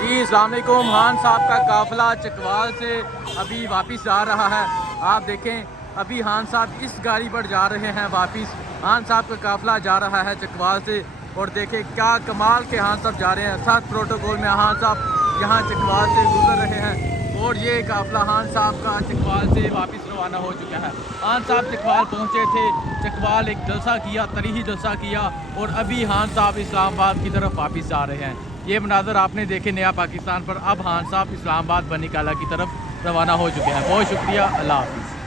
जी अस्सलाम वालेकुम। खान साहब का काफ़िला चकवाल से अभी वापस जा रहा है। आप देखें अभी खान साहब इस गाड़ी पर जा रहे हैं वापस। खान साहब का काफ़िला जा रहा है चकवाल से और देखें क्या कमाल के खान साहब जा रहे हैं। साथ प्रोटोकॉल में खान साहब यहाँ चकवाल से गुजर रहे हैं और ये काफ़िला खान साहब का चकवाल से वापस रवाना हो चुका है। खान साहब चकवाल पहुँचे थे, चकवाल एक जलसा किया, तरीही जलसा किया और अभी खान साहब इस्लामाबाद की तरफ वापस जा रहे हैं। ये मनाजर आपने देखे नया पाकिस्तान पर। अब खान साहब इस्लामाबाद बनी काला की तरफ रवाना हो चुके हैं। बहुत शुक्रिया, अल्लाह हाफिज़।